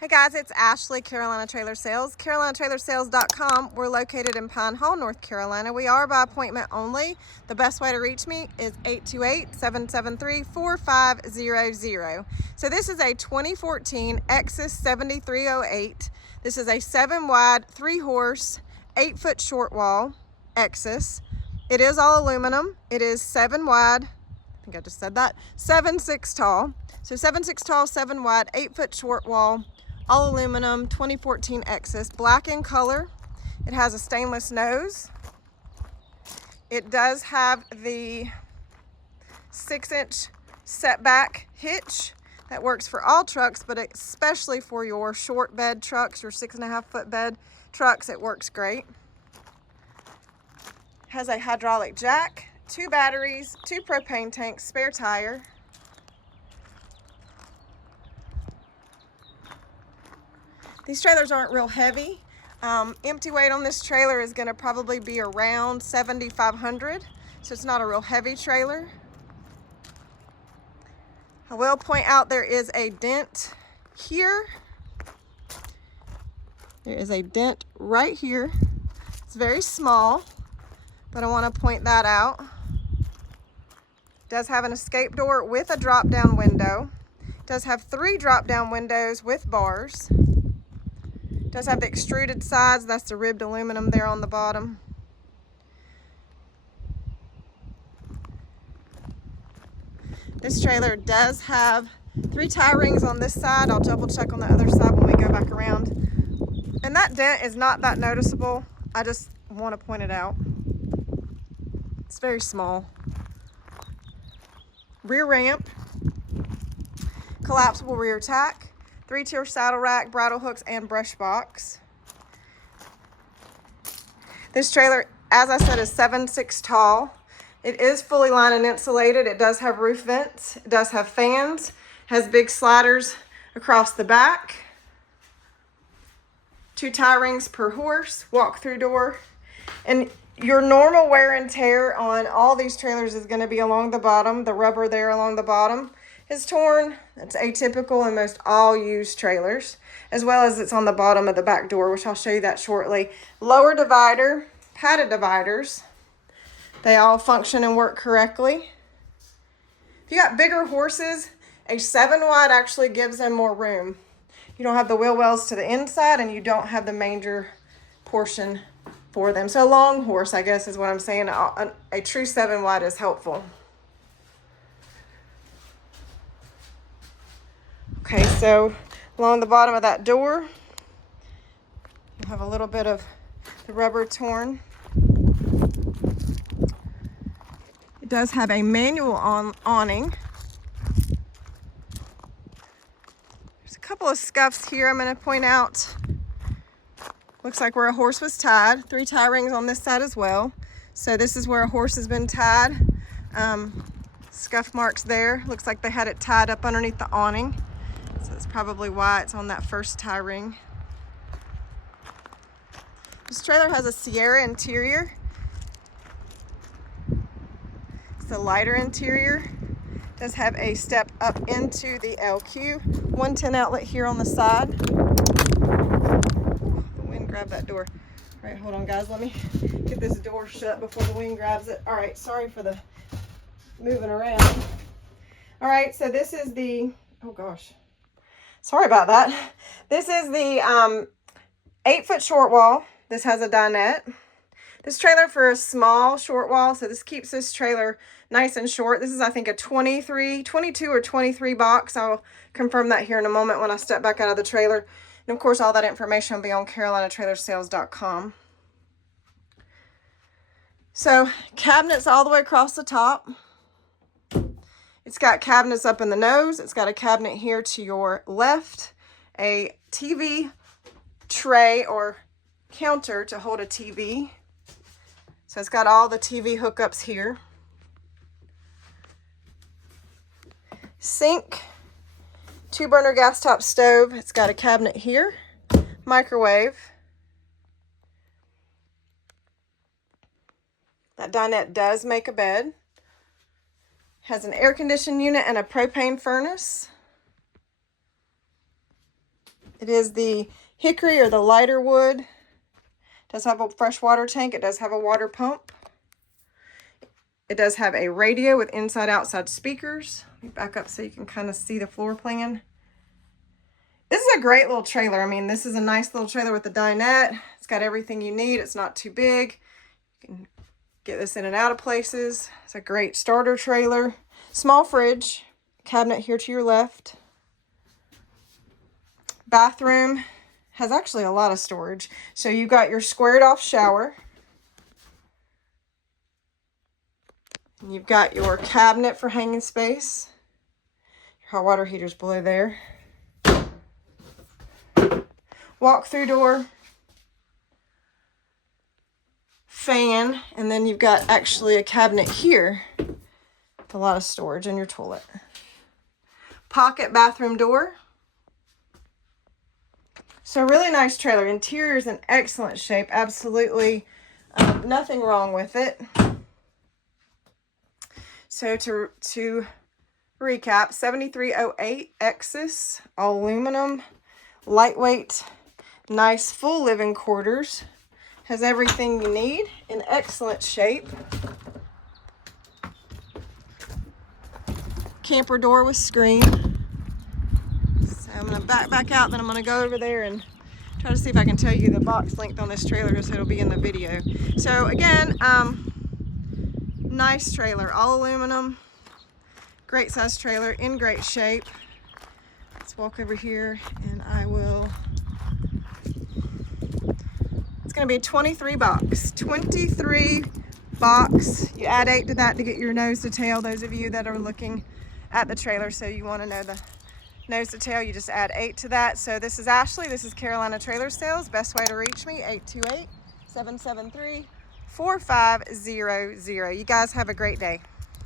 Hey guys, it's Ashley, Carolina Trailer Sales, CarolinaTrailerSales.com. We're located in Pine Hall, North Carolina. We are by appointment only. The best way to reach me is 828-773-4500. So this is a 2014 Exiss 7308. This is a 7-wide, 3-horse, 8-foot short wall Exiss. It is all aluminum. It is 7 wide. I think I just said that. 7'6" tall. So 7'6" tall, 7 wide, 8-foot short wall. All aluminum, 2014 Exiss, black in color. It has a stainless nose. It does have the 6-inch setback hitch that works for all trucks, but especially for your short bed trucks, your 6.5-foot bed trucks, it works great. Has a hydraulic jack, 2 batteries, 2 propane tanks, spare tire. These trailers aren't real heavy. Empty weight on this trailer is going to probably be around 7,500, so it's not a real heavy trailer. I will point out there is a dent here. There is a dent right here. It's very small, but I want to point that out. It does have an escape door with a drop-down window. It does have 3 drop-down windows with bars. Does have the extruded sides, that's the ribbed aluminum there on the bottom. This trailer does have 3 tie rings on this side. I'll double check on the other side when we go back around. And that dent is not that noticeable. I just want to point it out. It's very small. Rear ramp, collapsible rear tack. 3-tier saddle rack, bridle hooks, and brush box. This trailer, as I said, is 7'6" tall. It is fully lined and insulated. It does have roof vents. It does have fans. Has big sliders across the back. 2 tie rings per horse, walk-through door. And your normal wear and tear on all these trailers is going to be along the bottom. The rubber there along the bottom is torn. That's atypical in most all used trailers, as well as it's on the bottom of the back door, which I'll show you that shortly. Lower divider, padded dividers. They all function and work correctly. If you got bigger horses, a 7-wide actually gives them more room. You don't have the wheel wells to the inside, and you don't have the manger portion for them. So a long horse, I guess is what I'm saying. A true 7-wide is helpful. Okay, so along the bottom of that door, you have a little bit of the rubber torn. It does have a manual awning. There's a couple of scuffs here I'm going to point out. Looks like where a horse was tied. 3 tie rings on this side as well. So this is where a horse has been tied. Scuff marks there. Looks like they had it tied up underneath the awning. So that's probably why it's on that first tie ring. This trailer has a Sierra interior. It's a lighter interior. It does have a step up into the LQ. 110 outlet here on the side. The wind grabbed that door. All right, hold on guys. Let me get this door shut before the wind grabs it. All right, sorry for the moving around. All right, so this is the, oh gosh. Sorry about that. This is the 8-foot short wall. This has a dinette. This trailer for a small short wall, so this keeps this trailer nice and short. This is, I think, a 22 or 23 box. I'll confirm that here in a moment when I step back out of the trailer. And of course, all that information will be on CarolinaTrailerSales.com. So, cabinets all the way across the top. It's got cabinets up in the nose. It's got a cabinet here to your left, a TV tray or counter to hold a TV. So it's got all the TV hookups here. Sink, 2-burner gas top stove. It's got a cabinet here, microwave. That dinette does make a bed. Has an air conditioning unit and a propane furnace. It is the hickory or the lighter wood. It does have a fresh water tank. It does have a water pump. It does have a radio with inside-outside speakers. Let me back up so you can kind of see the floor plan. This is a great little trailer. I mean, this is a nice little trailer with the dinette. It's got everything you need. It's not too big. You can get this in and out of places. It's a great starter trailer. Small fridge. Cabinet here to your left. Bathroom has actually a lot of storage. So you've got your squared off shower. And you've got your cabinet for hanging space. Your hot water heater's below there. Walk-through door. Fan. And then you've got actually a cabinet here with a lot of storage in your toilet. Pocket bathroom door. So really nice trailer. Interior is in excellent shape. Absolutely nothing wrong with it. So to recap, 7308 Exiss, all aluminum, lightweight, nice full living quarters. Has everything you need, in excellent shape. Camper door with screen. So I'm going to back out, then I'm going to go over there and try to see if I can tell you the box length on this trailer so it'll be in the video. So again, nice trailer, all aluminum, great size trailer, in great shape. Let's walk over here and I will, it's going to be a 23 box, 23 box. You add 8 to that to get your nose to tail. Those of you that are looking at the trailer, so you want to know the nose to tail, you just add 8 to that. So this is Ashley, this is Carolina Trailer Sales. Best way to reach me, 828-773-4500. You guys have a great day.